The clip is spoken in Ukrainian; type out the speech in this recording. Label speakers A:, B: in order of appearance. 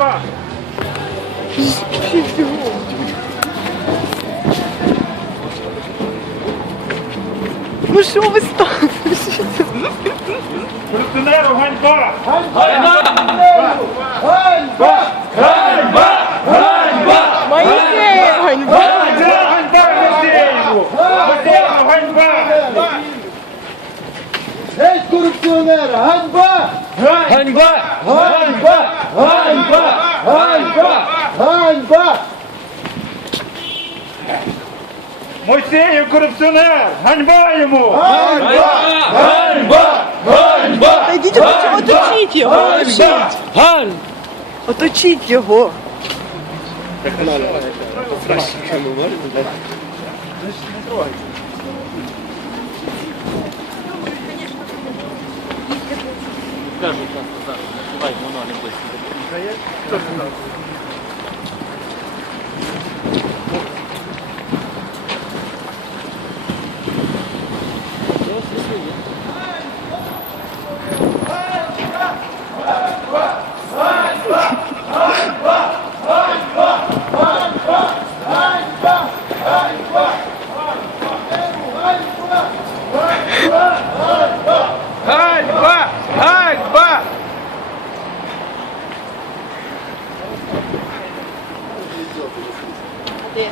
A: ганьба!
B: Ну що ви ставите?
A: Корупціонеру ганьба!
B: Моїсеєв ганьба! Це
A: ганьба Мосієву! Мосієву ганьба! Геть корупціонера! Ганьба! Ганьба! Ганьба! Ганьба! Ганьба! Ганьба! Мойсеєв корупціонер! Ганьба йому! Ганьба! Ганьба!
B: Ганьба! Та йдіть оточіть його! Ганьба! Оточіть його! Так, Скажу, так, так, називай, воно не
A: близько. Хто сказав? Все, все, все. Akbar! Akbar! Cadê?